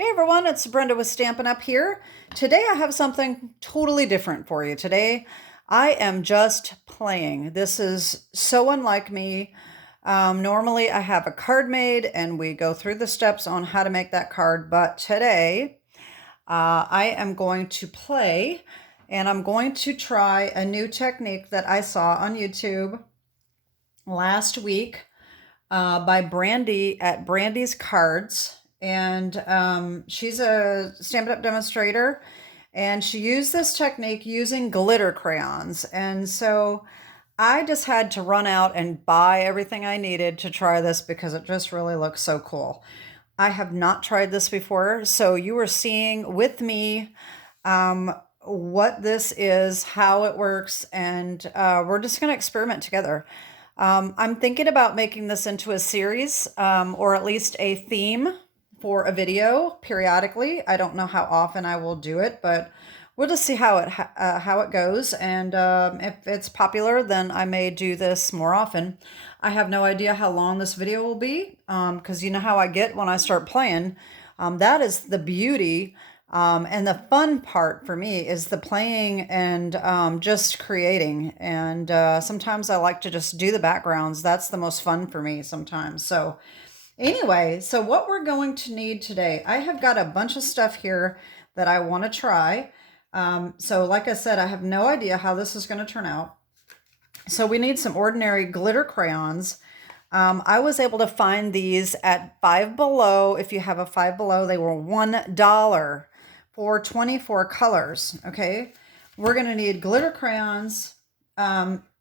Hey everyone, it's Brenda with Stampin' Up! Here. Today I have something totally different for you. Today I am just playing. This is so unlike me. Normally I have a card made and we go through the steps on how to make that card, but today I am going to play and I'm going to try a new technique that I saw on YouTube last week by Brandy at Brandy's Cards. And she's a Stampin' Up! Demonstrator, and she used this technique using glitter crayons. And so I just had to run out and buy everything I needed to try this because it just really looks so cool. I have not tried this before, so you are seeing with me what this is, how it works, and we're just going to experiment together. I'm thinking about making this into a series or at least a theme for a video periodically. I don't know how often I will do it, but we'll just see how it goes. And if it's popular, then I may do this more often. I have no idea how long this video will be because you know how I get when I start playing. That is the beauty and the fun part for me is the playing and just creating. And sometimes I like to just do the backgrounds. That's the most fun for me sometimes. So anyway, so what we're going to need today, I have got a bunch of stuff here that I want to try. So like I said, I have no idea how this is going to turn out. So we need some ordinary glitter crayons. I was able to find these at Five Below. If you have a Five Below, they were $1 for 24 colors. Okay, we're going to need glitter crayons.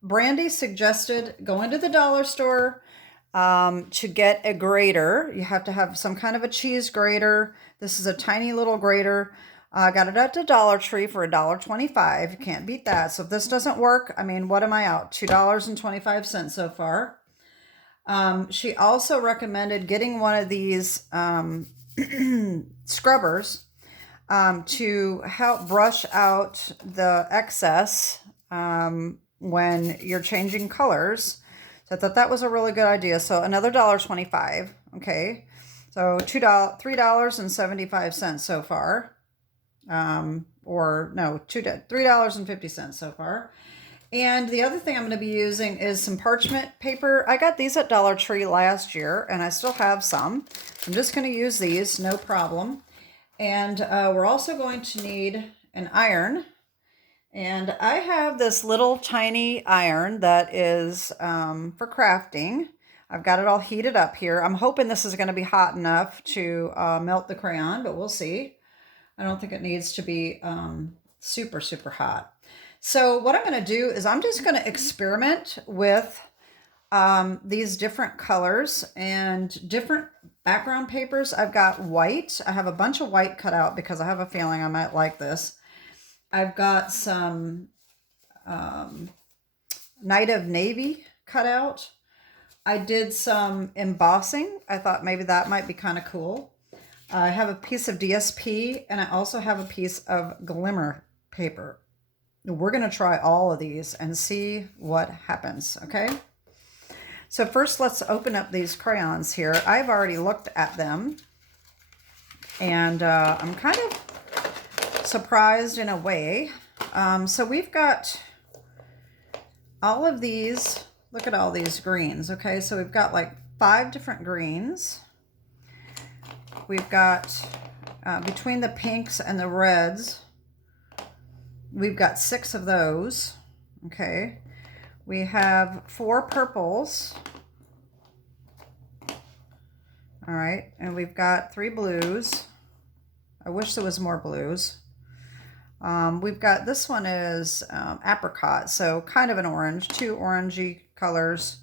Brandy suggested going to the dollar store to get a grater. You have to have some kind of a cheese grater. This is a tiny little grater. I got it at the Dollar Tree for $1.25. You can't beat that. So if this doesn't work, I mean, what am I out? $2.25 so far. She also recommended getting one of these scrubbers to help brush out the excess when you're changing colors. So I thought that was a really good idea. So another $1.25. Okay, so $3.75 so far. Or no, $3.50 so far. And the other thing I'm going to be using is some parchment paper. I got these at Dollar Tree last year, and I still have some. I'm just going to use these, no problem. And we're also going to need an iron. And I have this little tiny iron that is for crafting. I've got it all heated up here. I'm hoping this is going to be hot enough to melt the crayon, but we'll see. I don't think it needs to be super, super hot. So what I'm going to do is I'm just going to experiment with these different colors and different background papers. I've got white. I have a bunch of white cut out because I have a feeling I might like this. I've got some Night of Navy cut out. I did some embossing. I thought maybe that might be kind of cool. I have a piece of DSP and I also have a piece of glimmer paper. We're going to try all of these and see what happens, okay? So first let's open up these crayons here. I've already looked at them and I'm kind of surprised in a way. So we've got all of these, look at all these greens, okay? So we've got like 5 different greens. We've got, between the pinks and the reds, we've got 6 of those, okay? We have 4 purples, all right, and we've got 3 blues. I wish there was more blues. We've got, this one is apricot, so kind of an orange, 2 orangey colors,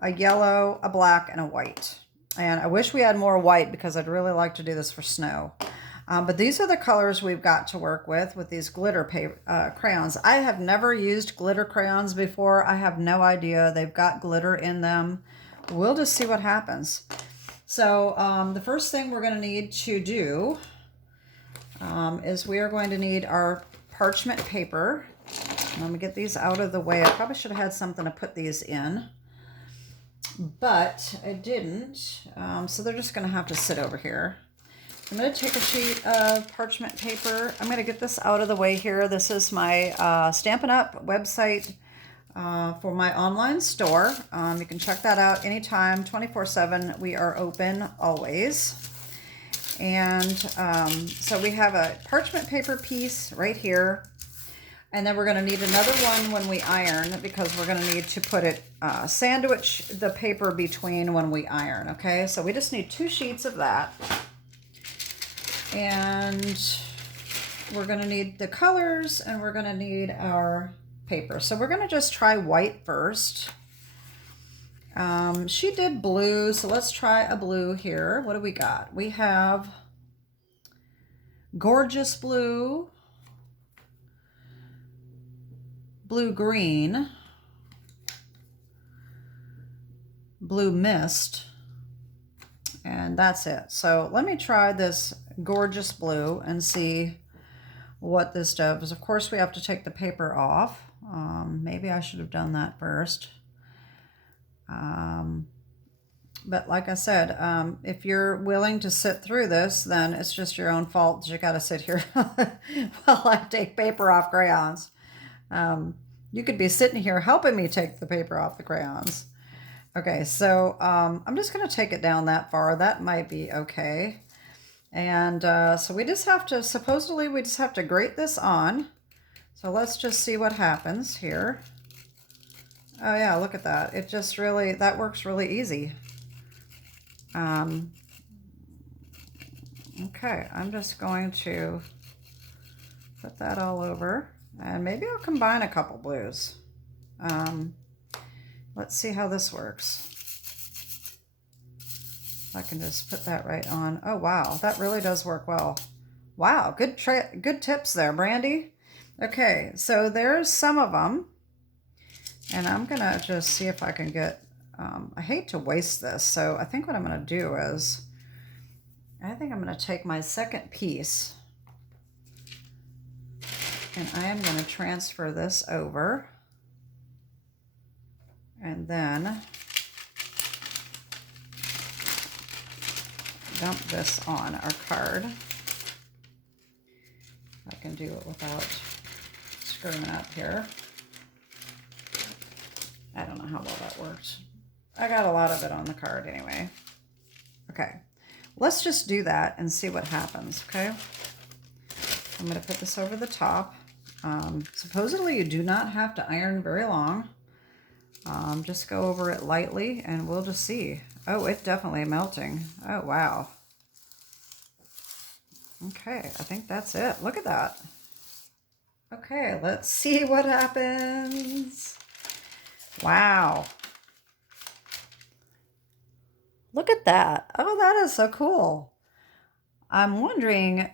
a yellow, a black, and a white. And I wish we had more white because I'd really like to do this for snow. But these are the colors we've got to work with these glitter crayons. I have never used glitter crayons before. I have no idea. They've got glitter in them. We'll just see what happens. So the first thing we're going to need to do is we are going to need our parchment paper. Let me get these out of the way. I probably should have had something to put these in, but I didn't. So they're just going to have to sit over here. I'm going to take a sheet of parchment paper. I'm going to get this out of the way here. This is my Stampin' Up! Website for my online store. You can check that out anytime, 24/7. We are open always. And so we have a parchment paper piece right here. And then we're going to need another one when we iron, because we're going to need to put it, sandwich the paper between when we iron, okay? So we just need 2 sheets of that. And we're going to need the colors, and we're going to need our paper. So we're going to just try white first. She did blue, so let's try a blue here. What do we got? We have Gorgeous Blue, Blue Green, Blue Mist, and that's it. So let me try this Gorgeous Blue and see what this does. Of course, we have to take the paper off. Maybe I should have done that first. But like I said, if you're willing to sit through this, then it's just your own fault. You got to sit here while I take paper off crayons. You could be sitting here helping me take the paper off the crayons. Okay, so I'm just going to take it down that far. That might be okay. And so we just have to, supposedly we just have to grate this on. So let's just see what happens here. Oh yeah, look at that. It just really, that works really easy. Okay, I'm just going to put that all over, and maybe I'll combine a couple blues. Let's see how this works. I can just put that right on. Oh wow, that really does work well. Wow, good tips there, Brandy. Okay, so there's some of them, and I'm gonna just see if I can get, I hate to waste this, so I think what I'm gonna do is, I think I'm gonna take my second piece, and I am gonna transfer this over, and then dump this on our card. I can do it without screwing up here. I don't know how well that works. I got a lot of it on the card anyway. Okay, let's just do that and see what happens, okay? I'm gonna put this over the top. Supposedly you do not have to iron very long. Just go over it lightly and we'll just see. Oh, it's definitely melting. Oh, wow. Okay, I think that's it. Look at that. Okay, let's see what happens. Wow. Look at that. Oh, that is so cool. I'm wondering,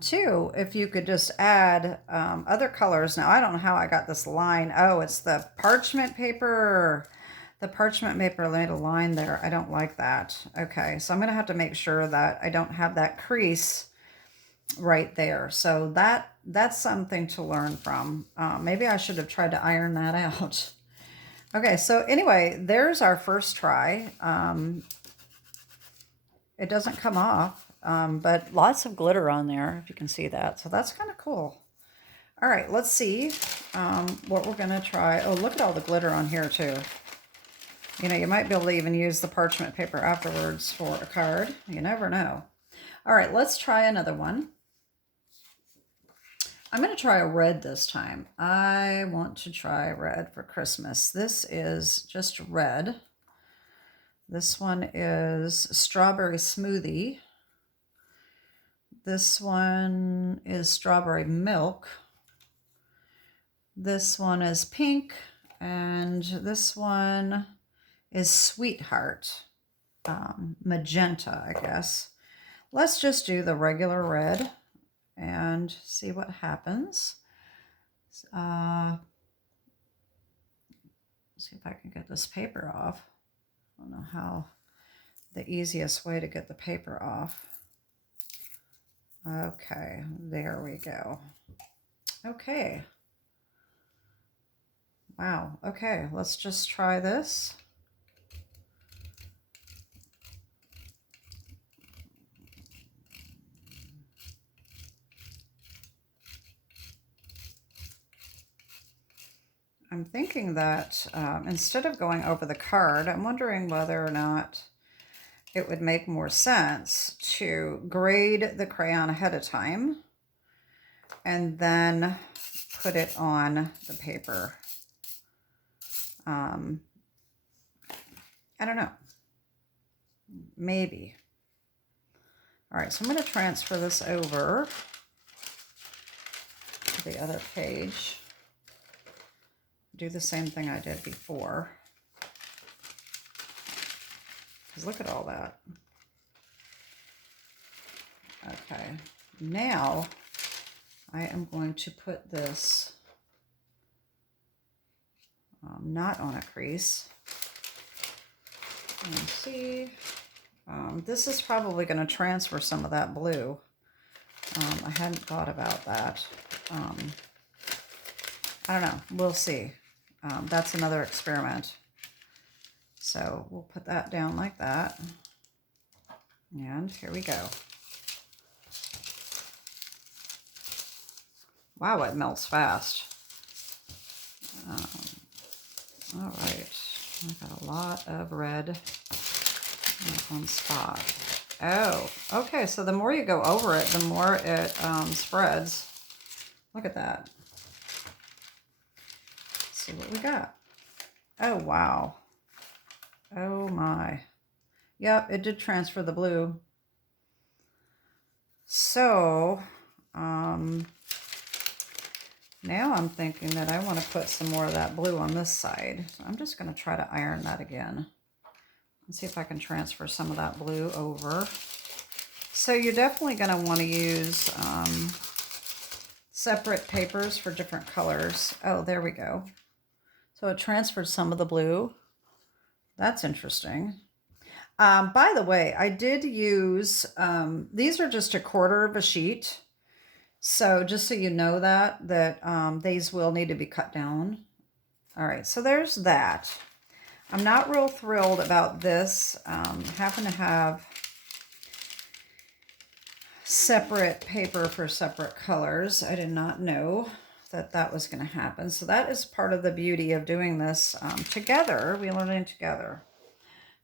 too, if you could just add other colors. Now, I don't know how I got this line. Oh, it's the parchment paper. The parchment paper made a line there. I don't like that. Okay, so I'm going to have to make sure that I don't have that crease right there. So that's something to learn from. Maybe I should have tried to iron that out. Okay, so anyway, there's our first try. It doesn't come off, but lots of glitter on there, if you can see that. So that's kind of cool. All right, let's see what we're going to try. Oh, look at all the glitter on here, too. You know, you might be able to even use the parchment paper afterwards for a card. You never know. All right, let's try another one. I'm going to try a red this time. I want to try red for Christmas. This is just red. This one is strawberry smoothie. This one is strawberry milk. This one is pink. And this one is sweetheart. Magenta, I guess. Let's just do the regular red and see what happens. See if I can get this paper off. I don't know how the easiest way to get the paper off. Okay, there we go. Okay. Wow, okay, let's just try this. I'm thinking that instead of going over the card, I'm wondering whether or not it would make more sense to grade the crayon ahead of time and then put it on the paper. I don't know. Maybe. All right, so I'm going to transfer this over to the other page. Do the same thing I did before. Because look at all that. Okay, now I am going to put this not on a crease. And see, this is probably going to transfer some of that blue. I hadn't thought about that. I don't know. We'll see. That's another experiment. So we'll put that down like that. And here we go. Wow, it melts fast. All right. I've got a lot of red in one spot. Oh, okay. So the more you go over it, the more it spreads. Look at that. Let's see what we got. Oh, wow. Oh, my. Yep, it did transfer the blue. So, now I'm thinking that I want to put some more of that blue on this side. So I'm just going to try to iron that again. Let's see if I can transfer some of that blue over. So you're definitely going to want to use separate papers for different colors. Oh, there we go. So it transferred some of the blue. That's interesting. By the way, I did use, these are just 1/4 of a sheet. So just so you know that these will need to be cut down. All right, so there's that. I'm not real thrilled about this. Happen to have separate paper for separate colors. I did not know that that was going to happen. So that is part of the beauty of doing this together. We're learning together.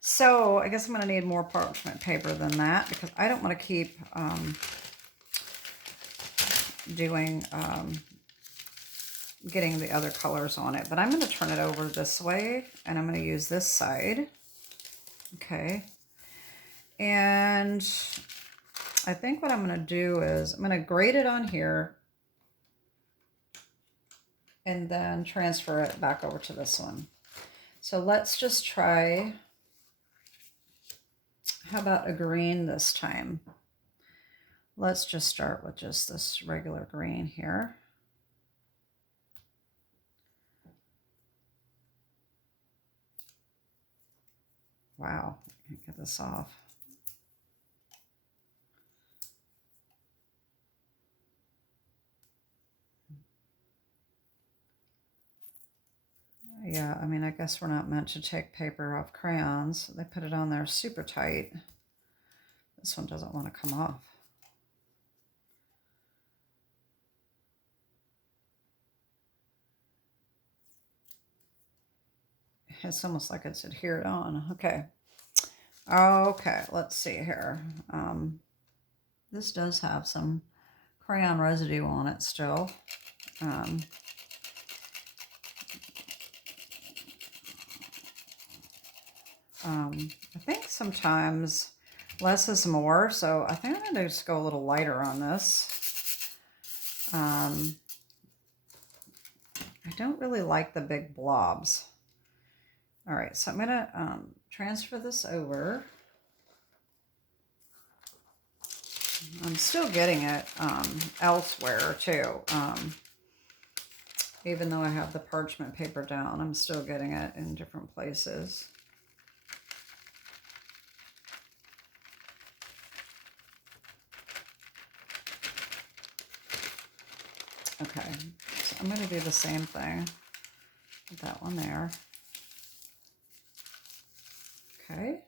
So I guess I'm going to need more parchment paper than that because I don't want to keep getting the other colors on it. But I'm going to turn it over this way and I'm going to use this side. Okay. And I think what I'm going to do is I'm going to grate it on here and then transfer it back over to this one. So let's just try, how about a green this time? Let's just start with just this regular green here. Wow, I can't get this off. Yeah, I mean, I guess we're not meant to take paper off crayons. They put it on there super tight. This one doesn't want to come off. It's almost like it's adhered on. Okay. Okay, let's see here. This does have some crayon residue on it still. I think sometimes less is more, so I think I'm going to just go a little lighter on this. I don't really like the big blobs. All right, so I'm going to transfer this over. I'm still getting it elsewhere too. Even though I have the parchment paper down, I'm still getting it in different places. Okay, so I'm going to do the same thing with that one there. Okay,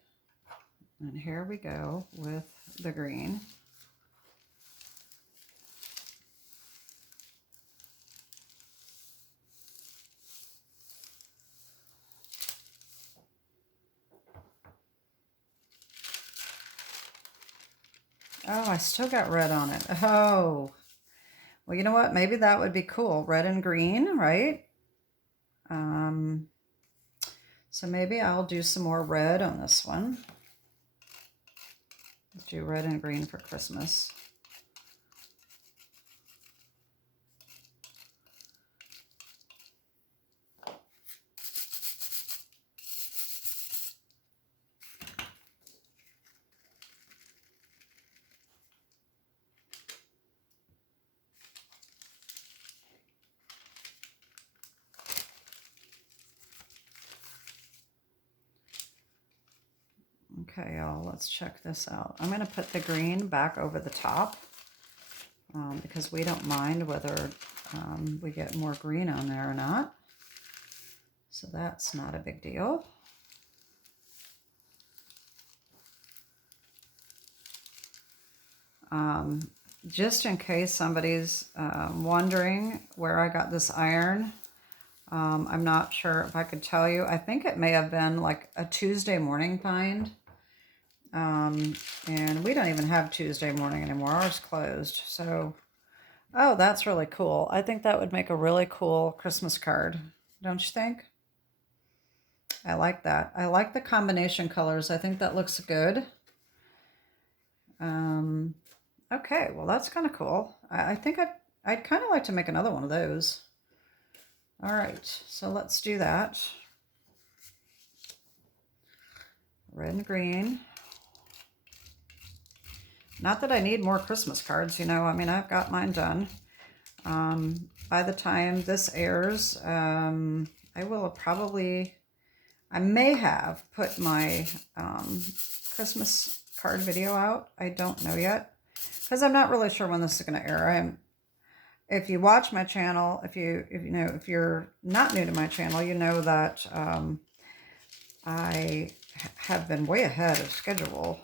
and here we go with the green. Oh, I still got red on it. Oh, well, you know what? Maybe that would be cool. Red and green, right? Um, so maybe I'll do some more red on this one. Let's do red and green for Christmas. Okay, y'all, let's check this out. I'm going to put the green back over the top because we don't mind whether we get more green on there or not. So that's not a big deal. Just in case somebody's wondering where I got this iron, I'm not sure if I could tell you. I think it may have been like a Tuesday morning find. And we don't even have Tuesday morning anymore. Ours closed. So, oh, that's really cool. I think that would make a really cool Christmas card. Don't you think? I like that. I like the combination colors. I think that looks good. Okay, well, that's kind of cool. I think I'd kind of like to make another one of those. All right, so let's do that. Red and green. Not that I need more Christmas cards, you know, I mean, I've got mine done. By the time this airs, I will have probably, I may have put my Christmas card video out. I don't know yet, because I'm not really sure when this is going to air. If you watch my channel, if you're not new to my channel, you know that I have been way ahead of schedule.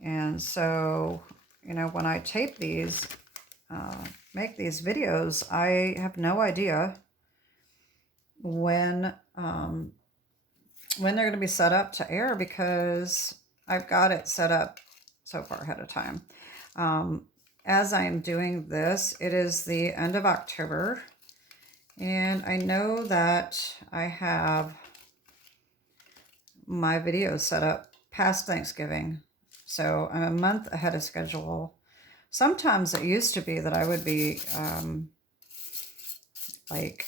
And so, you know, when I tape these, make these videos, I have no idea when they're going to be set up to air, because I've got it set up so far ahead of time. As I am doing this, it is the end of October, and I know that I have my videos set up past Thanksgiving. So I'm a month ahead of schedule. Sometimes it used to be that I would be like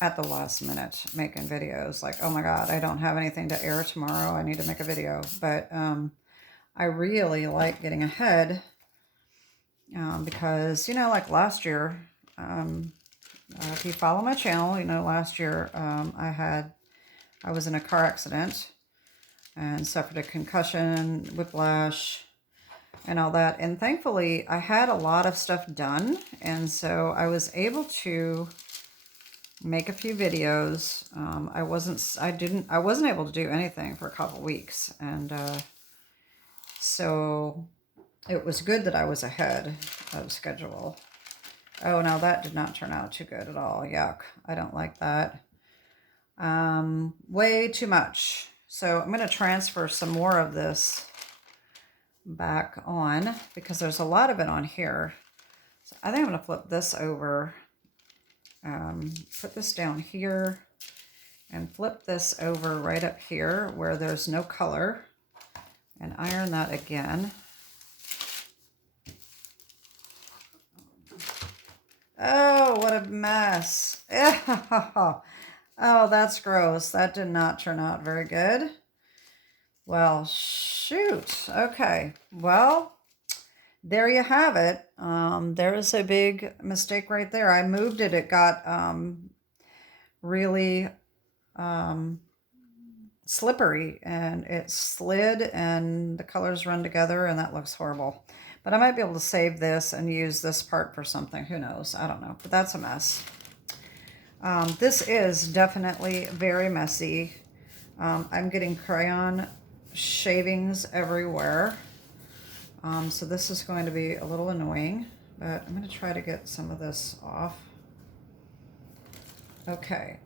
at the last minute making videos. Like, oh my God, I don't have anything to air tomorrow. I need to make a video. But I really like getting ahead because, you know, like last year, if you follow my channel, you know, last year I was in a car accident and suffered a concussion, whiplash, and all that. And thankfully, I had a lot of stuff done, and so I was able to make a few videos. I wasn't able to do anything for a couple weeks, and so it was good that I was ahead of schedule. Oh no, that did not turn out too good at all. Yuck! I don't like that. Way too much. So I'm going to transfer some more of this back on because there's a lot of it on here. So I think I'm going to flip this over, put this down here, and flip this over right up here where there's no color, and iron that again. Oh, what a mess. Oh, that's gross. That did not turn out very good. Well, shoot. Okay. Well, there you have it. There's a big mistake right there. I moved it. It got really slippery, and it slid, and the colors run together, and that looks horrible. But I might be able to save this and use this part for something. Who knows? I don't know. But that's a mess. This is definitely very messy. I'm getting crayon shavings everywhere. So this is going to be a little annoying, but I'm going to try to get some of this off. Okay.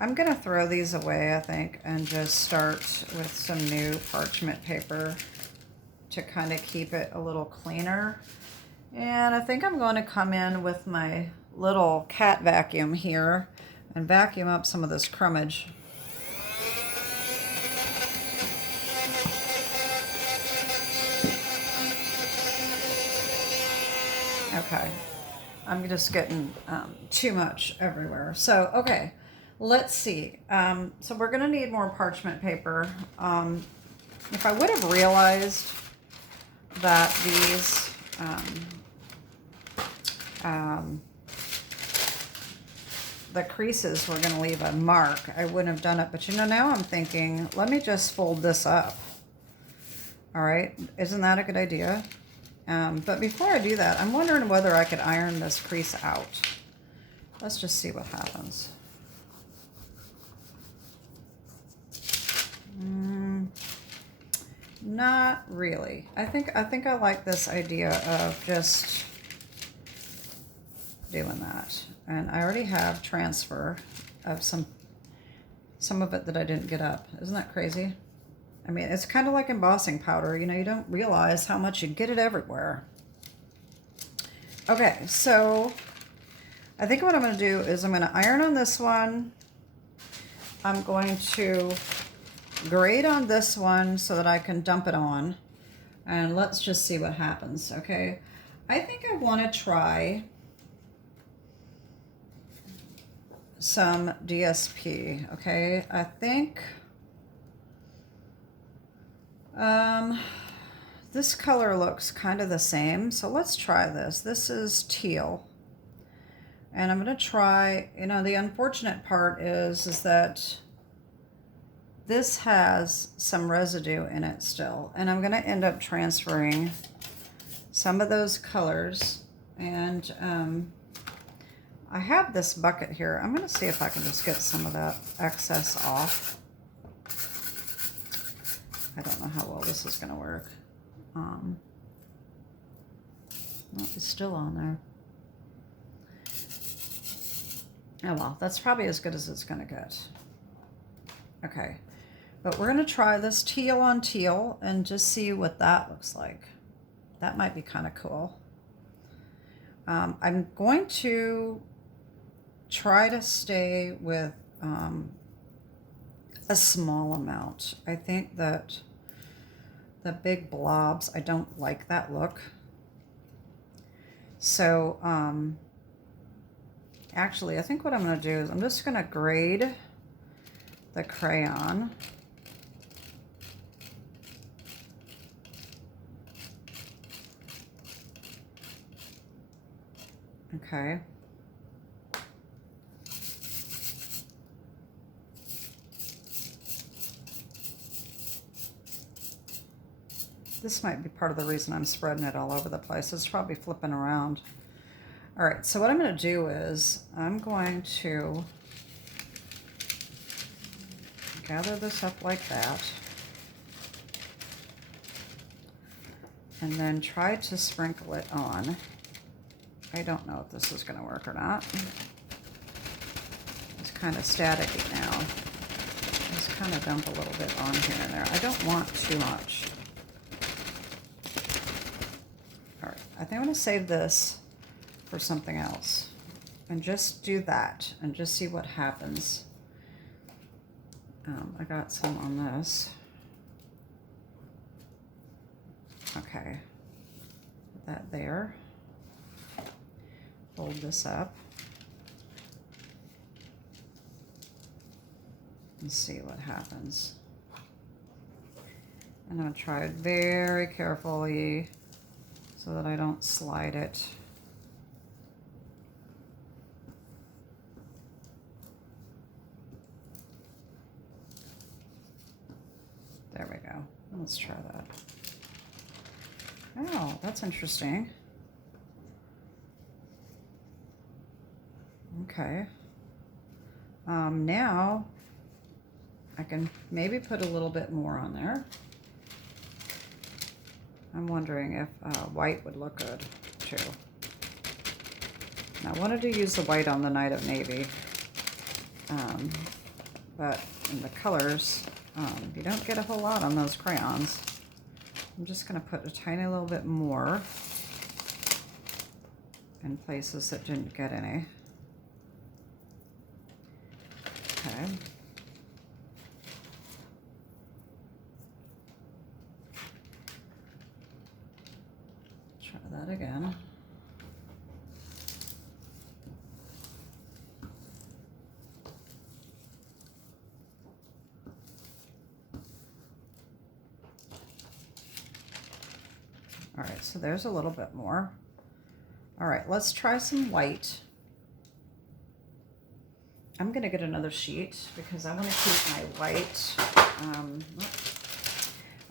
I'm going to throw these away, I think, and just start with some new parchment paper to kind of keep it a little cleaner. And I think I'm going to come in with my little cat vacuum here and vacuum up some of this crumbage. Okay, I'm just getting too much everywhere. So, okay, let's see. So we're gonna need more parchment paper. If I would have realized that these the creases were gonna leave a mark, I wouldn't have done it. But you know, now I'm thinking, let me just fold this up. All right, isn't that a good idea? But before I do that, I'm wondering whether I could iron this crease out. Let's just see what happens. Not really. I think I like this idea of just doing that. And I already have transfer of some of it that I didn't get up. Isn't that crazy? I mean, it's kind of like embossing powder. You know, you don't realize how much you get it everywhere. Okay, so I think what I'm going to do is I'm going to iron on this one. I'm going to grade on this one so that I can dump it on. And let's just see what happens, okay? I think I want to try some DSP, okay? I think this color looks kind of the same, so let's try this. This is teal, and I'm going to try, you know, the unfortunate part is that this has some residue in it still, and I'm going to end up transferring some of those colors, and I have this bucket here. I'm going to see if I can just get some of that excess off. I don't know how well this is going to work. It's still on there. Oh well, that's probably as good as it's going to get. Okay, but we're going to try this teal on teal and just see what that looks like. That might be kind of cool. I'm going to try to stay with a small amount. I think that the big blobs, I don't like that look. So actually, I think what I'm going to do is I'm just going to grade the crayon. Okay. This might be part of the reason I'm spreading it all over the place. It's probably flipping around. All right, so what I'm going to do is I'm going to gather this up like that. And then try to sprinkle it on. I don't know if this is going to work or not. It's kind of staticky now. Just kind of dump a little bit on here and there. I don't want too much. All right, I think I'm going to save this for something else and just do that and just see what happens. I got some on this. Okay, put that there. Fold this up and see what happens. And I'm going to try it very carefully so that I don't slide it. There we go. Let's try that. Oh, that's interesting. Okay. Now I can maybe put a little bit more on there. I'm wondering if white would look good too. Now, I wanted to use the white on the Night of Navy. but in the colors, you don't get a whole lot on those crayons. I'm just going to put a tiny little bit more in places that didn't get any. Okay. Try that again. All right, so there's a little bit more. All right, let's try some white. I'm gonna get another sheet because I want to keep my white.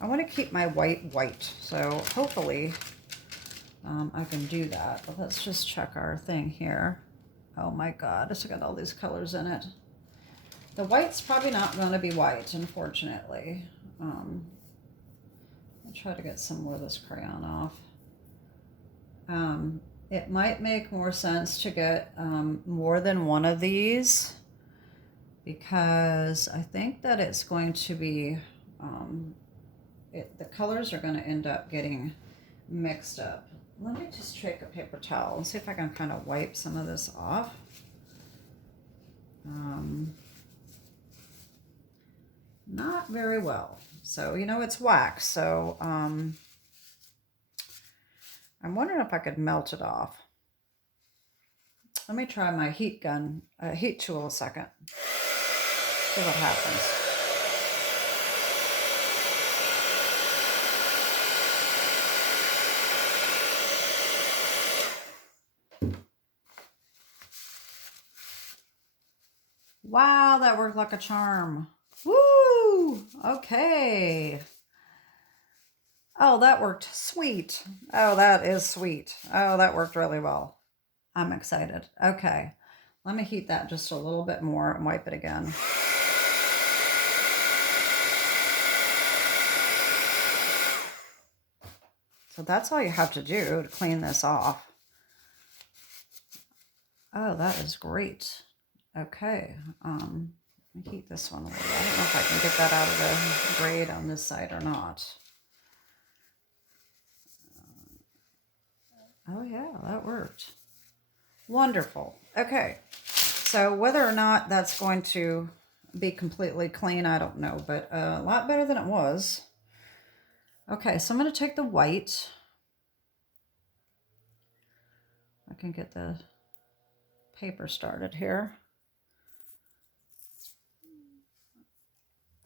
I want to keep my white. So hopefully I can do that. But let's just check our thing here. Oh my God, it's got all these colors in it. The white's probably not going to be white, unfortunately. I'll try to get some more of this crayon off. It might make more sense to get more than one of these because I think that it's going to be, the colors are going to end up getting mixed up. Let me just take a paper towel and see if I can kind of wipe some of this off. Not very well. So, you know, it's wax, so I'm wondering if I could melt it off. Let me try my heat tool a second. See what happens. Wow, that worked like a charm. Woo! Okay. Oh, that worked sweet. Oh, that is sweet. Oh, that worked really well. I'm excited. Okay. Let me heat that just a little bit more and wipe it again. So that's all you have to do to clean this off. Oh, that is great. Okay. Let me heat this one a little bit. I don't know if I can get that out of the grate on this side or not. Oh yeah, that worked. Wonderful. Okay. So whether or not that's going to be completely clean, I don't know, but a lot better than it was. Okay, so I'm going to take the white. I can get the paper started here.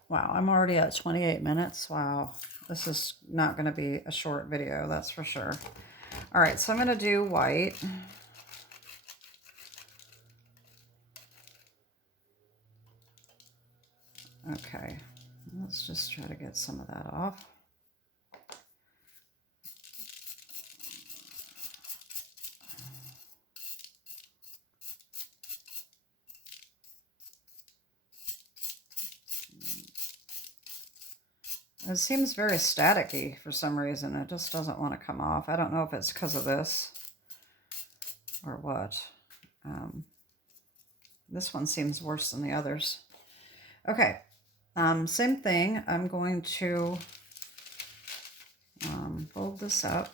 Wow, I'm already at 28 minutes. Wow, this is not going to be a short video, that's for sure. All right, so I'm going to do white. Okay, let's just try to get some of that off. It seems very staticky for some reason. It just doesn't want to come off. I don't know if it's because of this or what. This one seems worse than the others. Okay, same thing. I'm going to fold this up.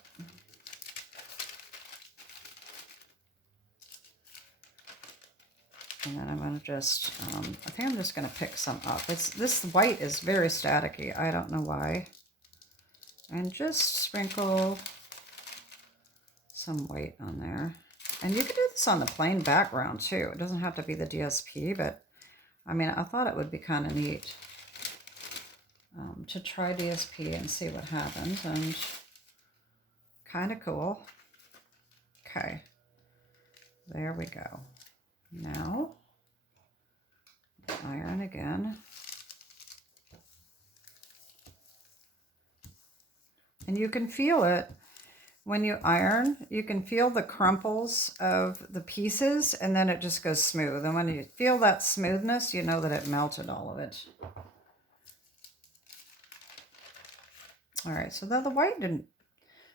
And then I'm going to just, I think I'm just going to pick some up. This white is very staticky. I don't know why. And just sprinkle some white on there. And you could do this on the plain background too. It doesn't have to be the DSP, but I mean, I thought it would be kind of neat to try DSP and see what happens. And kind of cool. Okay, there we go. Now, iron again. And you can feel it when you iron. You can feel the crumples of the pieces, and then it just goes smooth. And when you feel that smoothness, you know that it melted all of it. All right, so the white didn't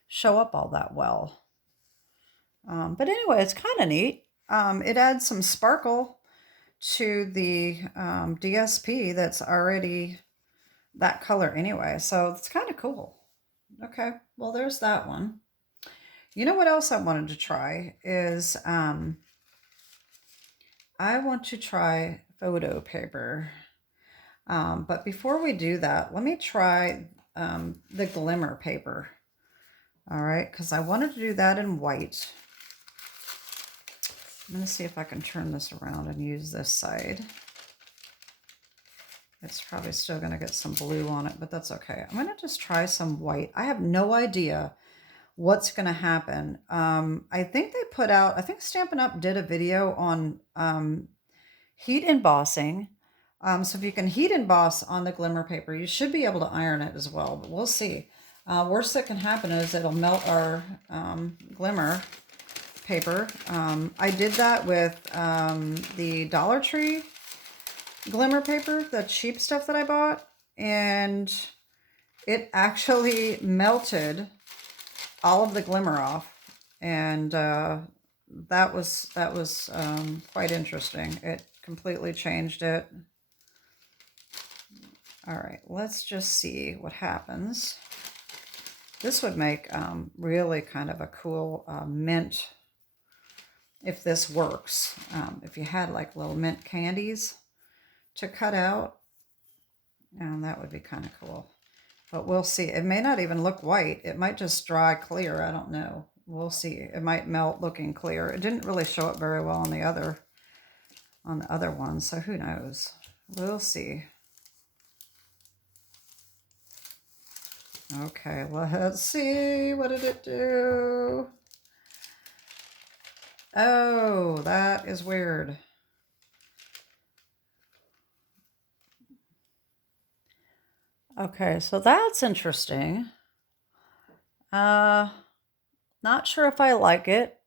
show up all that well. But anyway, it's kind of neat. It adds some sparkle to the DSP that's already that color anyway. So it's kind of cool. Okay, well, there's that one. You know what else I wanted to try is I want to try photo paper. But before we do that, let me try the glimmer paper. All right, because I wanted to do that in white. I'm going to see if I can turn this around and use this side. It's probably still going to get some blue on it, but that's okay. I'm going to just try some white. I have no idea what's going to happen. I think they put out, I think Stampin' Up! Did a video on heat embossing. So if you can heat emboss on the glimmer paper, you should be able to iron it as well, but we'll see. Worst that can happen is it'll melt our glimmer paper. I did that with the Dollar Tree glimmer paper, the cheap stuff that I bought, and it actually melted all of the glimmer off, and that was quite interesting. It completely changed it. All right, let's just see what happens. This would make really kind of a cool mint if this works. If you had like little mint candies to cut out, that would be kind of cool. But we'll see. It may not even look white. It might just dry clear. I don't know. We'll see. It might melt looking clear. It didn't really show up very well on the other one, so who knows? We'll see. Okay, let's see. What did it do? Oh, that is weird. Okay, so that's interesting. Not sure if I like it.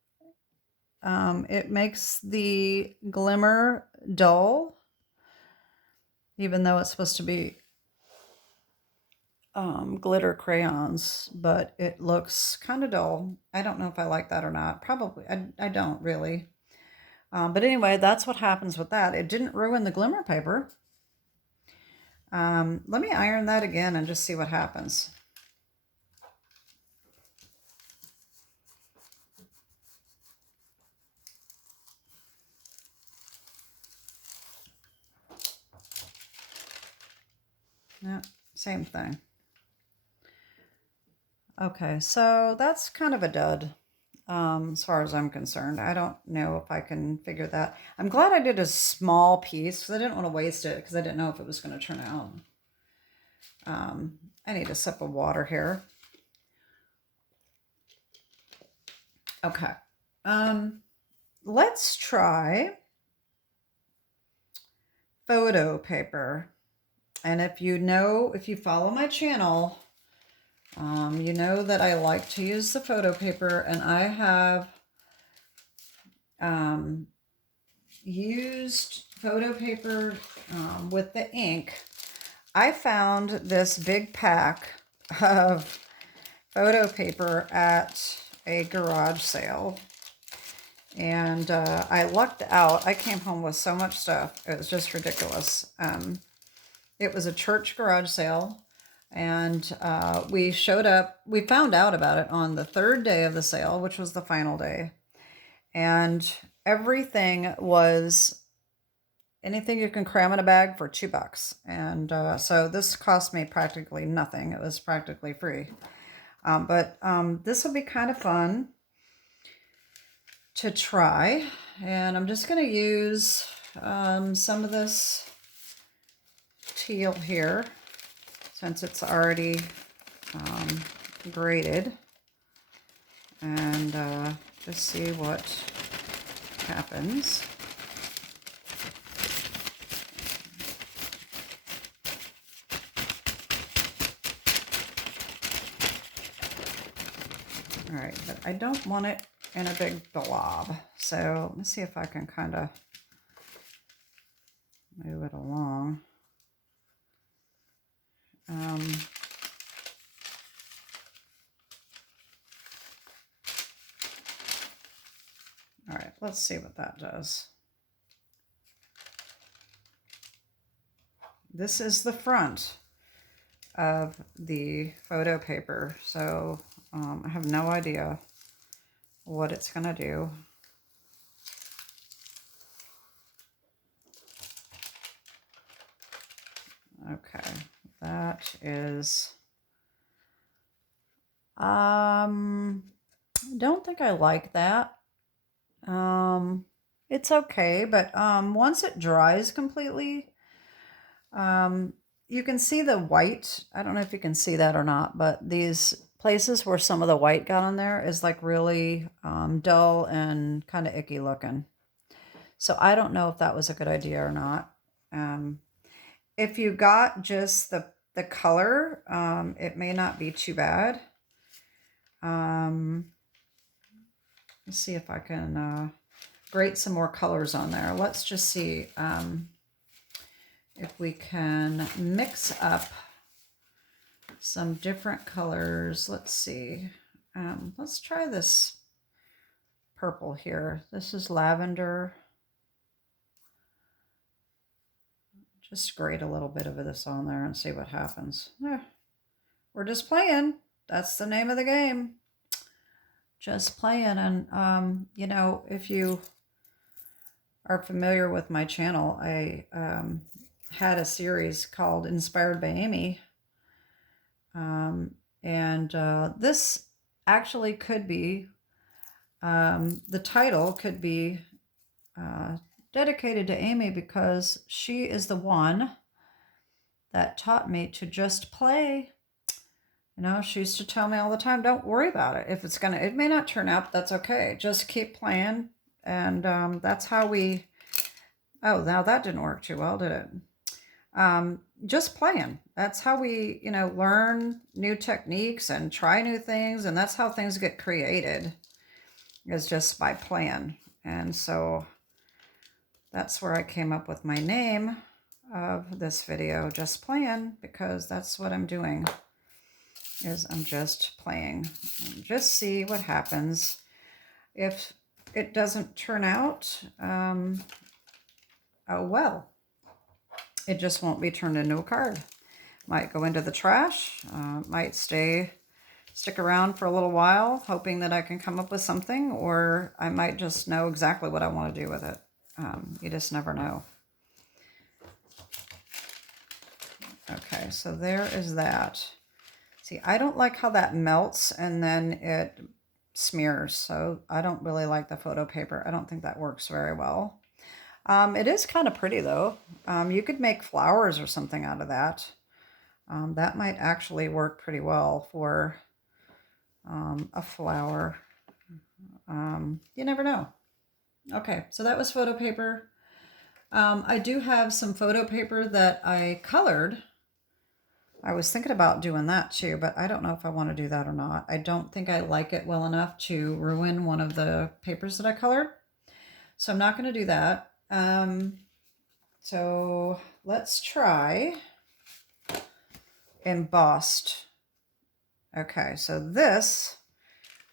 It makes the glimmer dull, even though it's supposed to be glitter crayons, but it looks kind of dull. I don't know if I like that or not. Probably, I don't really. But anyway, that's what happens with that. It didn't ruin the glimmer paper. Let me iron that again and just see what happens. Yeah, same thing. Okay, so that's kind of a dud as far as I'm concerned. I don't know if I can figure that. I'm glad I did a small piece because I didn't want to waste it because I didn't know if it was going to turn out. I need a sip of water here. Okay. Let's try photo paper. And if you follow my channel, you know that I like to use the photo paper, and I have used photo paper with the ink. I found this big pack of photo paper at a garage sale, and I lucked out. I came home with so much stuff. It was just ridiculous. It was a church garage sale, and we found out about it on the third day of the sale, which was the final day. And everything was anything you can cram in a bag for $2. And so this cost me practically nothing. It was practically free. But this will be kind of fun to try. And I'm just going to use some of this teal here, since it's already graded, and just see what happens. All right, but I don't want it in a big blob, so let me see if I can kind of move it along. All right, let's see what that does. this is the front of the photo paper. So I have no idea what it's going to do. Okay, that is, don't think I like that. It's okay, but once it dries completely, you can see the white. I don't know if you can see that or not, but these places where some of the white got on there is like really dull and kind of icky looking. So I don't know if that was a good idea or not. If you got just the color, it may not be too bad. Let's see if I can grate some more colors on there. Let's just see if we can mix up some different colors. Let's see. Let's try this purple here. This is lavender. Just grate a little bit of this on there and see what happens. We're just playing. That's the name of the game. Just playing. And, you know, if you are familiar with my channel, I had a series called Inspired by Amy. This actually could be, the title could be dedicated to Amy because she is the one that taught me to just play. You know, she used to tell me all the time, don't worry about it. If it's gonna, it may not turn out, that's okay. Just keep playing. And that's how we, oh, now that didn't work too well, did it? Just playing. That's how we, you know, learn new techniques and try new things. And that's how things get created, is just by playing. And so that's where I came up with my name of this video, Just Playing, because that's what I'm doing, is I'm just playing. And just see what happens. If it doesn't turn out, oh well. It just won't be turned into a card. Might go into the trash, might stick around for a little while, hoping that I can come up with something, or I might just know exactly what I want to do with it. You just never know. Okay, so there is that. See, I don't like how that melts and then it smears, so I don't really like the photo paper. I don't think that works very well. It is kind of pretty though. You could make flowers or something out of that. That might actually work pretty well for a flower. You never know. Okay, so that was photo paper. I do have some photo paper that I colored. I was thinking about doing that too, but I don't know if I want to do that or not. I don't think I like it well enough to ruin one of the papers that I colored. So I'm not going to do that. So let's try embossed. Okay, so this,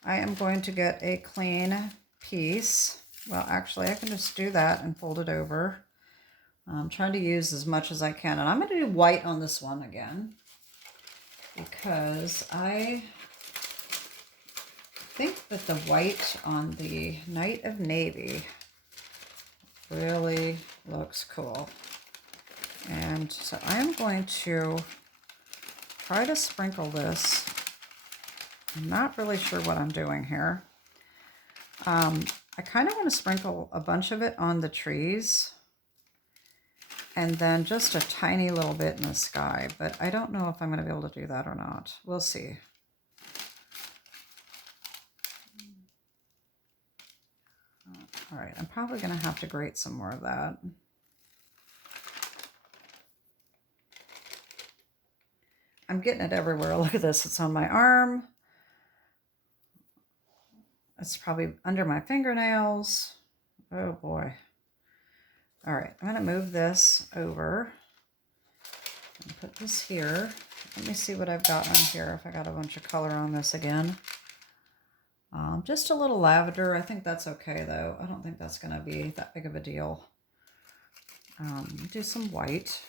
I am going to get a clean piece. Well, actually, I can just do that and fold it over. I'm trying to use as much as I can. And I'm going to do white on this one again, because I think that the white on the Night of Navy really looks cool. And so I'm going to try to sprinkle this. I'm not really sure what I'm doing here. I kind of want to sprinkle a bunch of it on the trees and then just a tiny little bit in the sky, but I don't know if I'm going to be able to do that or not. We'll see. All right, I'm probably going to have to grate some more of that. I'm getting it everywhere. Look at this. It's on my arm. It's probably under my fingernails. Oh boy. All right, I'm going to move this over and put this here. Let me see what I've got on here, if I got a bunch of color on this again. Just a little lavender. I think that's okay, though. I don't think that's going to be that big of a deal. Do some white.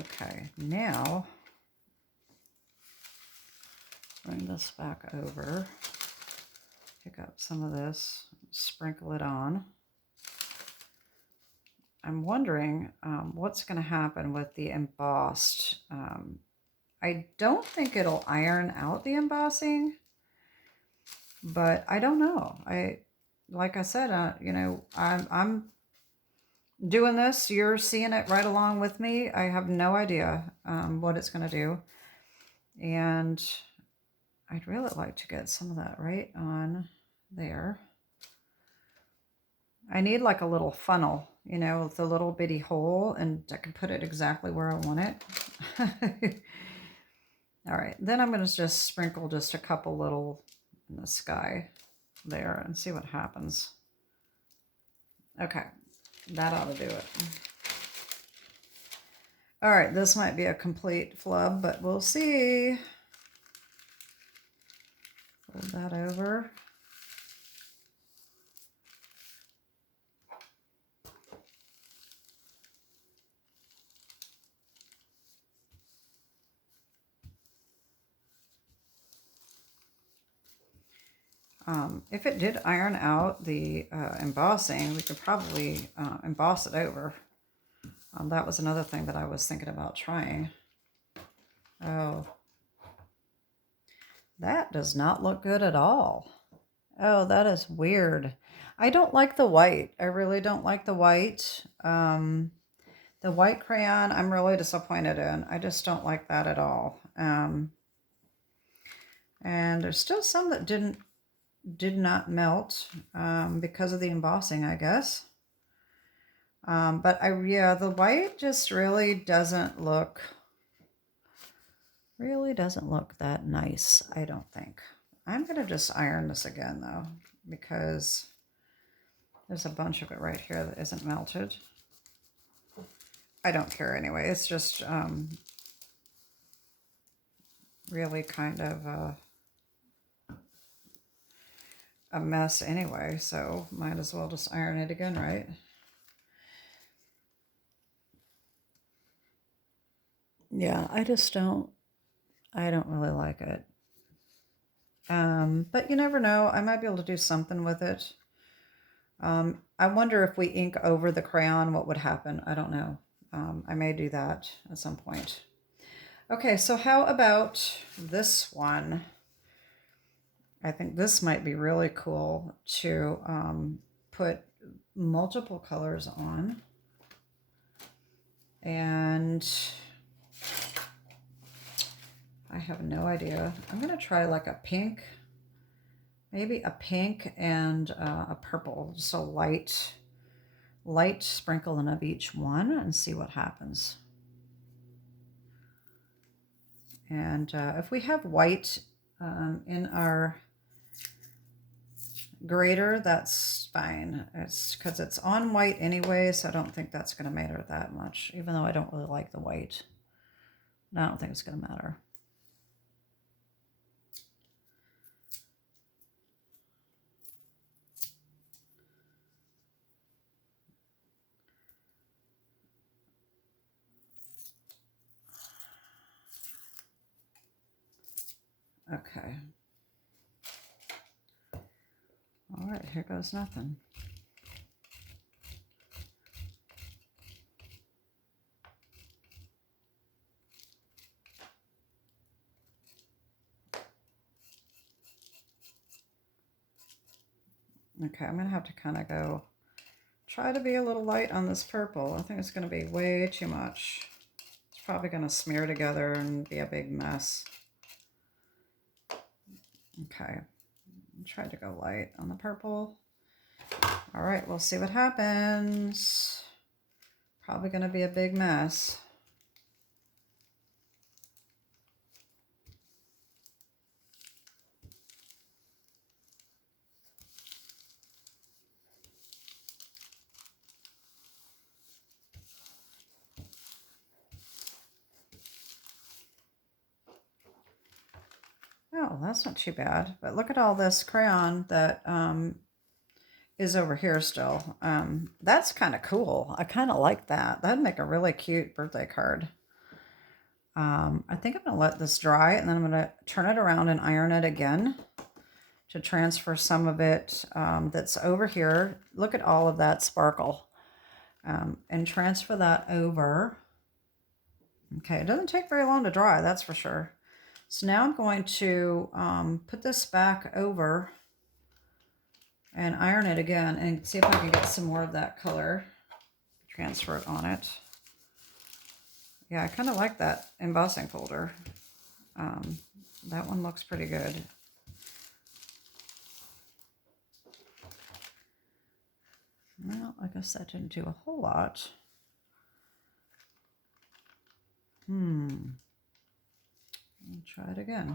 Okay, now bring this back over, pick up some of this, sprinkle it on. I'm wondering what's going to happen with the embossed. I don't think it'll iron out the embossing, but I don't know. Like I said, you know, I'm doing this. You're seeing it right along with me. I have no idea what it's going to do. And I'd really like to get some of that right on there. I need like a little funnel, you know, with a little bitty hole, and I can put it exactly where I want it. All right, then I'm going to just sprinkle just a couple little in the sky there and see what happens. Okay, that ought to do it. All right, this might be a complete flub, but we'll see. Fold that over. If it did iron out the embossing, we could probably emboss it over. That was another thing that I was thinking about trying. Oh, that does not look good at all. Oh, that is weird. I don't like the white. I really don't like the white. The white crayon, I'm really disappointed in. I just don't like that at all. And there's still some that did not melt because of the embossing, I guess. But yeah, the white just really doesn't look that nice, I don't think. I'm gonna just iron this again though, because there's a bunch of it right here that isn't melted. I don't care anyway. It's just really kind of a mess anyway, so might as well just iron it again, right? Yeah, I don't really like it. But you never know. I might be able to do something with it. I wonder if we ink over the crayon, what would happen? I don't know. I may do that at some point. Okay, so how about this one? I think this might be really cool to put multiple colors on. And I have no idea. I'm going to try like a pink, maybe a pink and a purple, just a light sprinkling of each one and see what happens. And if we have white in our grater, that's fine. It's because it's on white anyway, so I don't think that's going to matter that much, even though I don't really like the white. I don't think it's going to matter. Okay. All right, here goes nothing. Okay, I'm going to have to kind of try to be a little light on this purple. I think it's going to be way too much. It's probably going to smear together and be a big mess. Okay, try to go light on the purple. All right, we'll see what happens. Probably going to be a big mess. Oh, that's not too bad. But look at all this crayon that is over here still. That's kind of cool. I kind of like that. That'd make a really cute birthday card. I think I'm going to let this dry, and then I'm going to turn it around and iron it again to transfer some of it that's over here. Look at all of that sparkle. And transfer that over. Okay, it doesn't take very long to dry, that's for sure. So now I'm going to put this back over and iron it again and see if I can get some more of that color. Transfer it on it. Yeah, I kind of like that embossing folder. That one looks pretty good. Well, I guess that didn't do a whole lot. I'll try it again.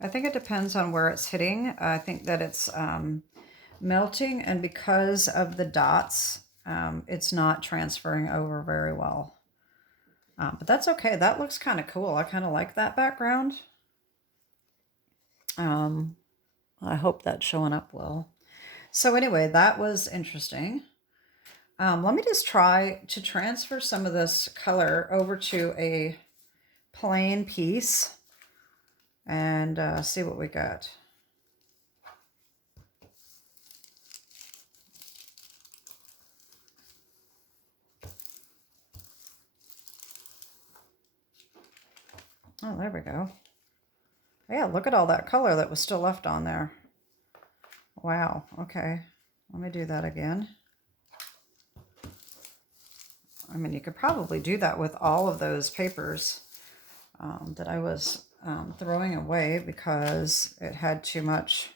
I think it depends on where it's hitting. I think that it's melting, and because of the dots, it's not transferring over very well. But that's okay. That looks kind of cool. I kind of like that background. I hope that's showing up well. So anyway, that was interesting. Let me just try to transfer some of this color over to a plain piece and see what we got. Oh, there we go. Yeah, look at all that color that was still left on there. Wow, okay. Let me do that again. I mean, you could probably do that with all of those papers that I was throwing away because it had too much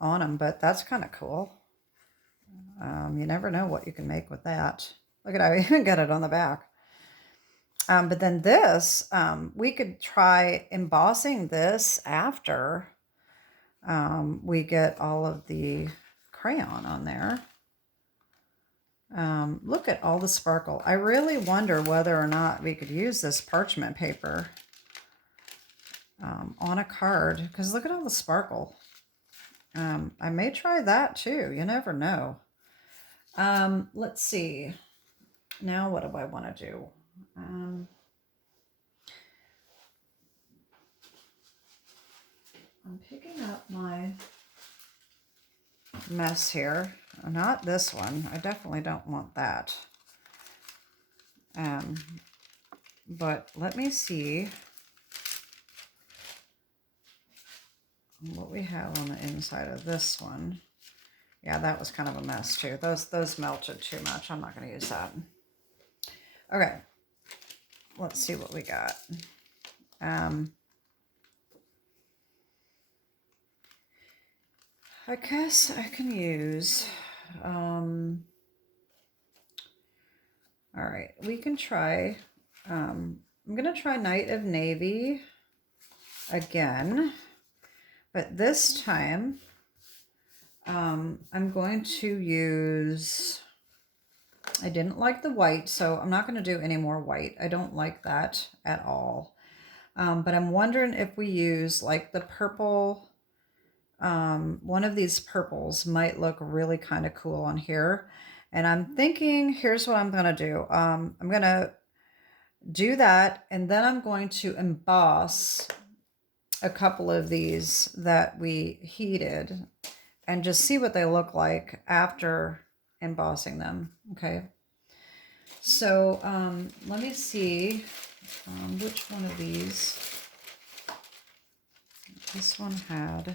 on them, but that's kind of cool. You never know what you can make with that. Look at how I even got it on the back. But then this, we could try embossing this after we get all of the crayon on there. Look at all the sparkle. I really wonder whether or not we could use this parchment paper on a card, because look at all the sparkle. I may try that too. You never know. Let's see. Now what do I want to do? I'm picking up my mess here. Not this one. I definitely don't want that. But let me see what we have on the inside of this one. Yeah, that was kind of a mess too. Those melted too much. I'm not going to use that. Okay, let's see what we got. I guess I can use, all right, we can try, I'm going to try Night of Navy again, but this time I'm going to use, I didn't like the white, so I'm not going to do any more white. I don't like that at all. But I'm wondering if we use like the purple, one of these purples might look really kind of cool on here. And I'm thinking, here's what I'm going to do. I'm going to do that, and then I'm going to emboss a couple of these that we heated and just see what they look like after embossing them. Okay. So let me see which one of these. This one had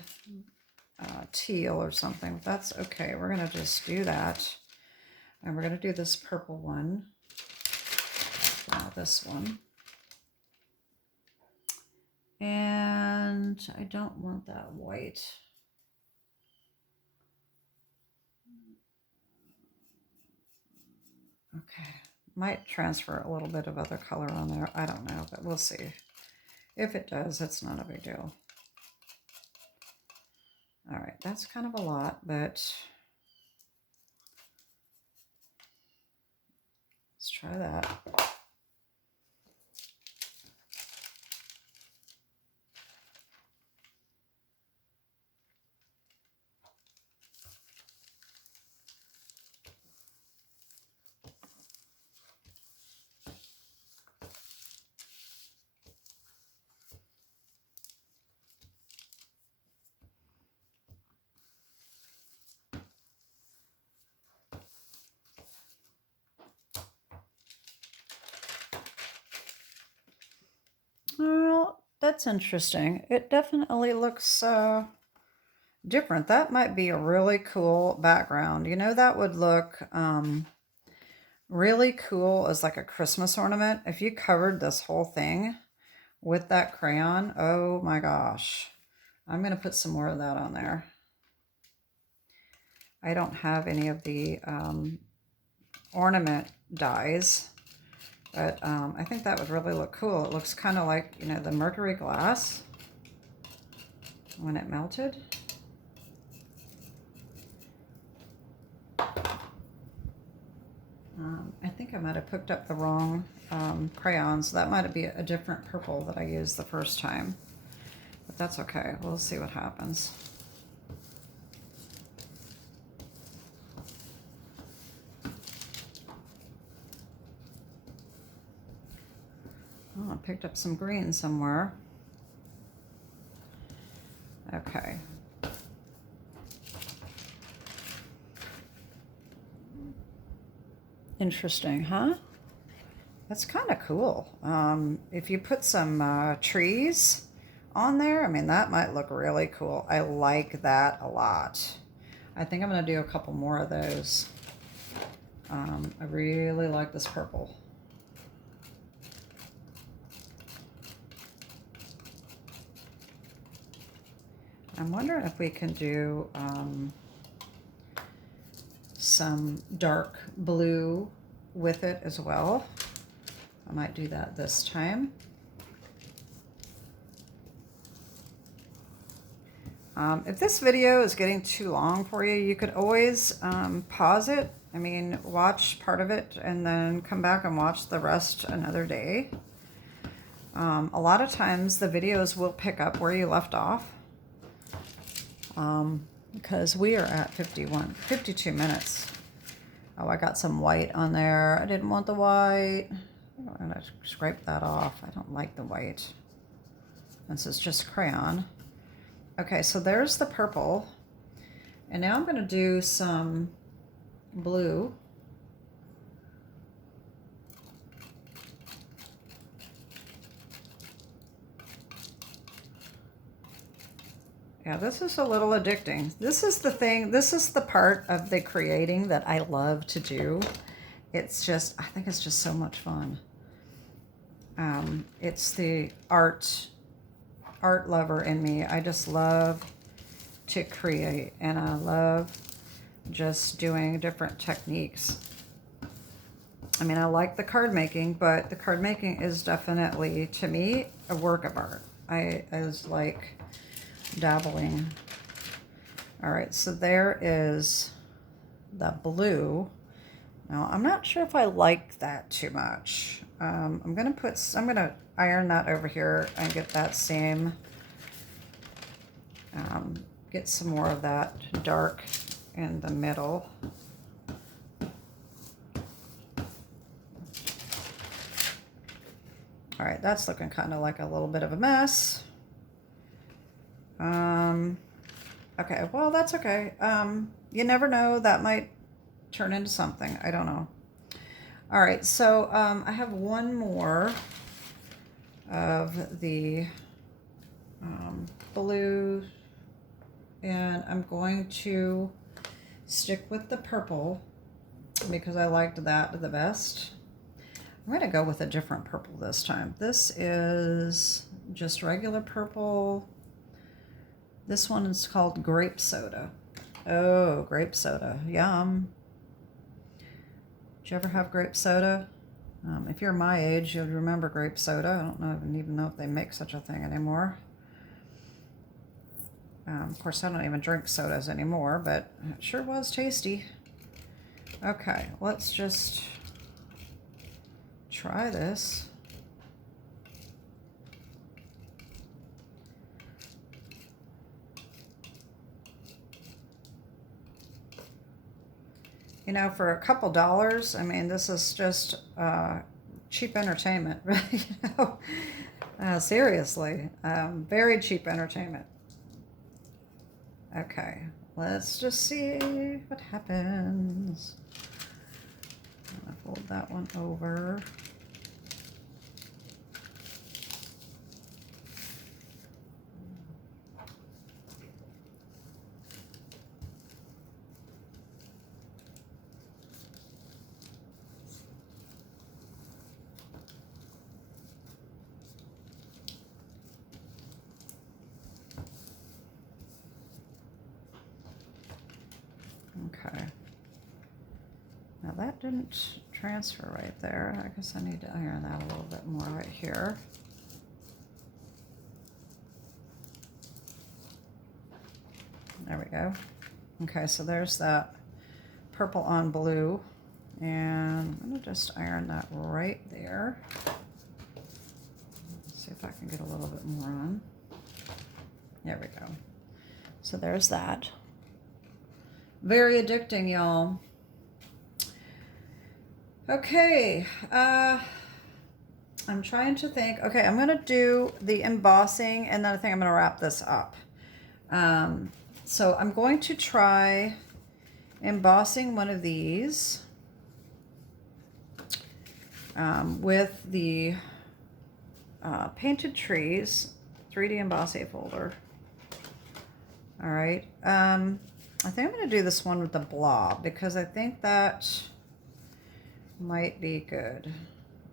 teal or something. That's okay. We're going to just do that. And we're going to do this purple one. This one. And I don't want that white. Okay. Might transfer a little bit of other color on there. I don't know, but we'll see. If it does, it's not a big deal. All right, that's kind of a lot, but let's try that. that's interesting. It definitely looks different. That might be a really cool background. You know, that would look really cool as like a Christmas ornament. If you covered this whole thing with that crayon, oh my gosh. I'm going to put some more of that on there. I don't have any of the ornament dies, but I think that would really look cool. It looks kind of like, you know, the mercury glass when it melted. I think I might have picked up the wrong crayons. That might be a different purple that I used the first time, but that's okay. We'll see what happens. Oh, I picked up some green somewhere. Okay. Interesting, huh? That's kind of cool. If you put some trees on there, I mean, that might look really cool. I like that a lot. I think I'm going to do a couple more of those. I really like this purple. I'm wondering if we can do some dark blue with it as well. I might do that this time. If this video is getting too long for you, you could always pause it. I mean, watch part of it and then come back and watch the rest another day. A lot of times the videos will pick up where you left off. Because we are at 52 minutes. Oh, I got some white on there. I didn't want the white. I'm going to scrape that off. I don't like the white. This is just crayon. Okay, so there's the purple. And now I'm going to do some blue. Yeah, this is a little addicting. This is the thing, this is the part of the creating that I love to do. It's just, I think it's just so much fun. It's the art lover in me. I just love to create, and I love just doing different techniques. I mean, I like the card making, but the card making is definitely, to me, a work of art. I was like dabbling. All right, so there is the blue. Now, I'm not sure if I like that too much. I'm gonna iron that over here and get that same, get some more of that dark in the middle. All right, that's looking kind of like a little bit of a mess. Okay, well, that's okay. You never know, that might turn into something. I don't know. All right, so I have one more of the blue, and I'm going to stick with the purple because I liked that the best. I'm going to go with a different purple this time. This is just regular purple. This one is called grape soda. Oh, grape soda. Yum. Did you ever have grape soda? If you're my age, you'll remember grape soda. I don't know, even know if they make such a thing anymore. Of course, I don't even drink sodas anymore, but it sure was tasty. Okay, let's just try this. You know, for a couple dollars, I mean, this is just cheap entertainment, you know? Seriously, very cheap entertainment. Okay, let's just see what happens. I'm gonna fold that one over. Okay. Now that didn't transfer right there. I guess I need to iron that a little bit more right here. There we go. Okay, so there's that purple on blue. And I'm gonna just iron that right there. Let's see if I can get a little bit more on. There we go. So there's that. Very addicting, y'all. Okay, I'm trying to think. Okay, I'm gonna do the embossing, and then I think I'm gonna wrap this up. So I'm going to try embossing one of these with the Painted Trees 3D embossing folder. All right. I think I'm going to do this one with the blob because I think that might be good.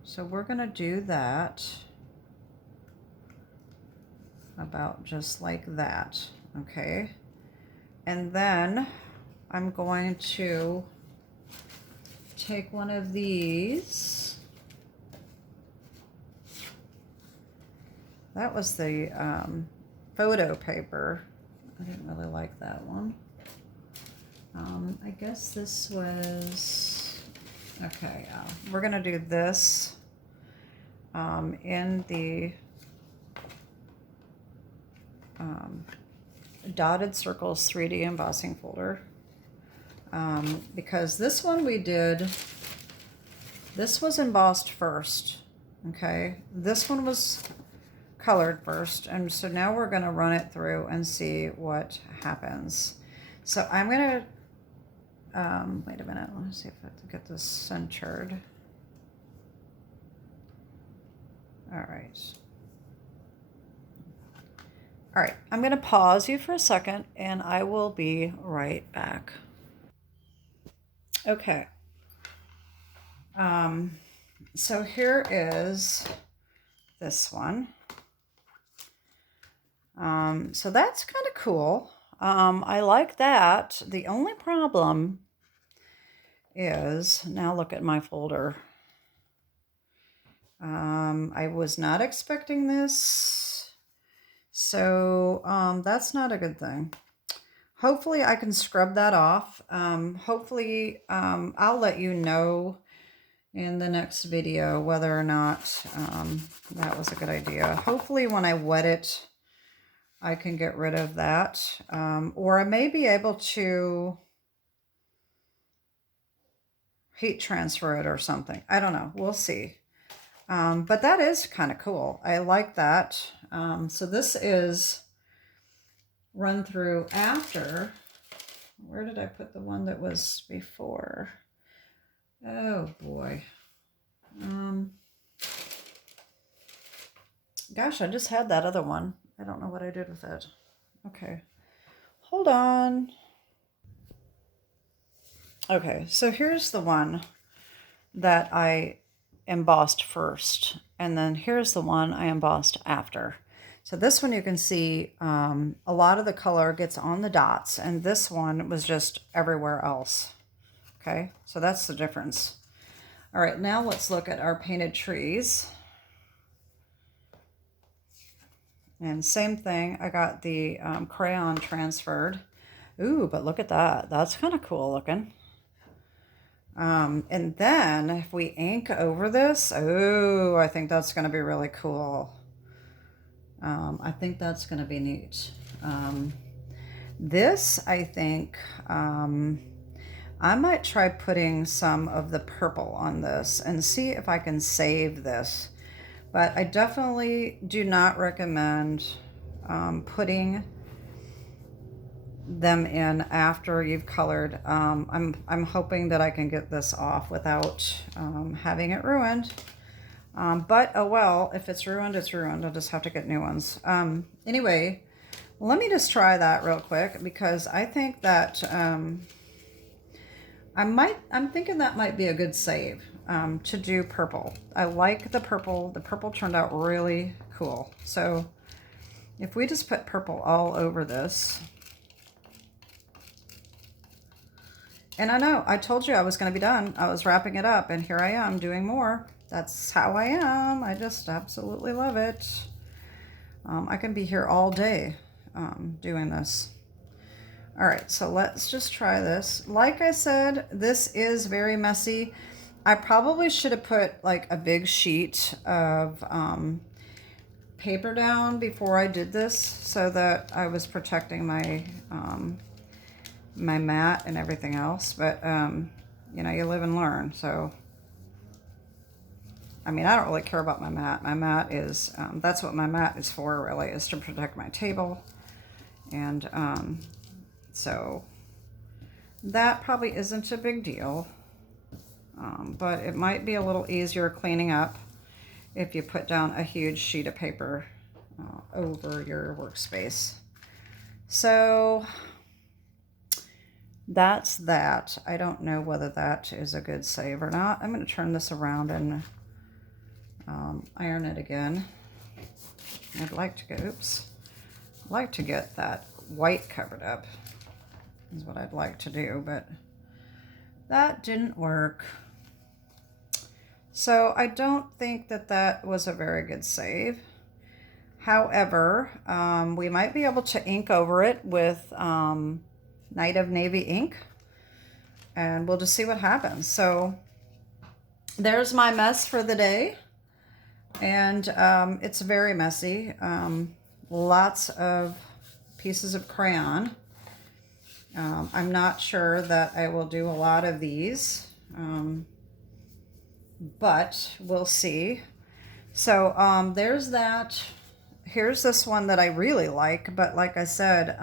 So we're going to do that about just like that. Okay. And then I'm going to take one of these. That was the photo paper. I didn't really like that one. I guess this was, okay, we're gonna do this in the Dotted Circles 3D embossing folder. Because this one we did, this was embossed first, okay? This one was colored first, and so now we're gonna run it through and see what happens. So I'm gonna, wait a minute, let me see if I can get this centered. All right. All right, I'm gonna pause you for a second and I will be right back. Okay. So here is this one. So that's kind of cool. I like that. The only problem is, now look at my folder. I was not expecting this, so that's not a good thing. Hopefully I can scrub that off. Hopefully I'll let you know in the next video whether or not that was a good idea. Hopefully when I wet it, I can get rid of that. Or I may be able to heat transfer it or something. I don't know. We'll see. But that is kind of cool. I like that. So this is run through after. Where did I put the one that was before? Oh boy. Gosh, I just had that other one. I don't know what I did with it. Okay. Hold on. Okay, so here's the one that I embossed first, and then here's the one I embossed after. So this one you can see a lot of the color gets on the dots, and this one was just everywhere else. Okay, so that's the difference. All right, now let's look at our Painted Trees. And same thing, I got the crayon transferred. Ooh, but look at that. That's kind of cool looking. And then if we ink over this, oh, I think that's going to be really cool. I think that's going to be neat. This, I think, I might try putting some of the purple on this and see if I can save this. But I definitely do not recommend putting them in after you've colored. I'm hoping that I can get this off without having it ruined. But oh well, if it's ruined, it's ruined. I'll just have to get new ones. Anyway, let me just try that real quick because I think that I'm thinking that might be a good save to do purple. I like the purple. The purple turned out really cool. So if we just put purple all over this. And I know, I told you I was going to be done. I was wrapping it up, and here I am doing more. That's how I am. I just absolutely love it. I can be here all day doing this. All right, so let's just try this. Like I said, this is very messy. I probably should have put like a big sheet of paper down before I did this so that I was protecting my my mat and everything else. But, you know, you live and learn. So, I mean, I don't really care about my mat. My mat is, that's what my mat is for, really, is to protect my table. And so that probably isn't a big deal. But it might be a little easier cleaning up if you put down a huge sheet of paper over your workspace. So that's that. I don't know whether that is a good save or not. I'm going to turn this around and iron it again. I'd like to get, I'd like to get that white covered up is what I'd like to do, but that didn't work. So I don't think that that was a very good save. However, we might be able to ink over it with Night of Navy ink, and we'll just see what happens. So there's my mess for the day, and it's very messy. Lots of pieces of crayon. I'm not sure that I will do a lot of these, but we'll see. So there's that. Here's this one that I really like, but like I said,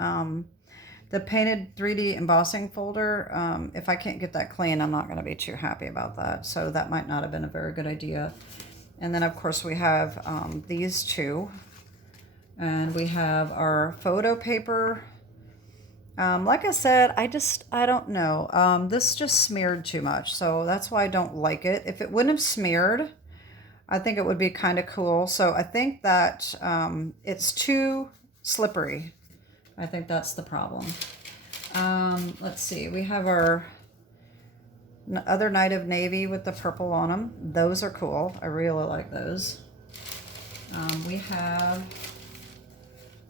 the painted 3D embossing folder, if I can't get that clean, I'm not going to be too happy about that. So that might not have been a very good idea. And then, of course, we have these two. And we have our photo paper. Like I said, I don't know. This just smeared too much, so that's why I don't like it. If it wouldn't have smeared, I think it would be kind of cool. So I think that it's too slippery. I think that's the problem. Let's see. We have our other Night of Navy with the purple on them. Those are cool. I really like those. We have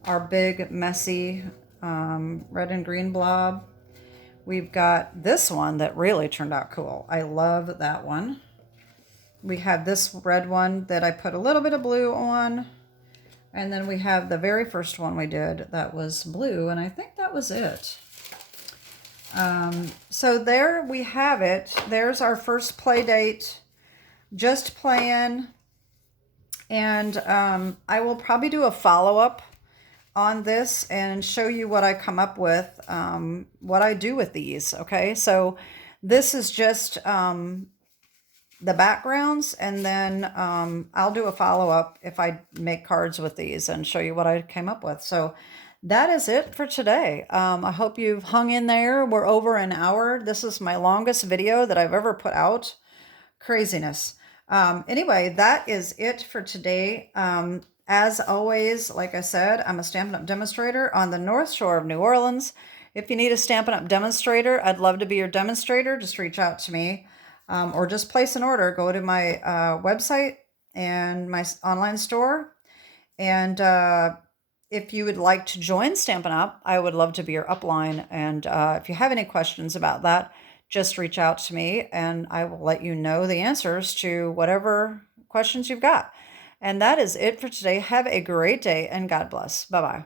our big, messy red and green blob. We've got this one that really turned out cool. I love that one. We have this red one that I put a little bit of blue on. And then we have the very first one we did that was blue, and I think that was it. So there we have it. There's our first play date, just playing. And I will probably do a follow-up on this and show you what I come up with, what I do with these, okay? So this is just the backgrounds, and then I'll do a follow-up if I make cards with these and show you what I came up with. So that is it for today. I hope you've hung in there. We're over an hour. This is my longest video that I've ever put out. Craziness. Anyway, that is it for today. As always, like I said, I'm a Stampin' Up! Demonstrator on the North Shore of New Orleans. If you need a Stampin' Up! Demonstrator, I'd love to be your demonstrator. Just reach out to me. Or just place an order. Go to my website and my online store. And if you would like to join Stampin' Up!, I would love to be your upline. And if you have any questions about that, just reach out to me and I will let you know the answers to whatever questions you've got. And that is it for today. Have a great day and God bless. Bye-bye.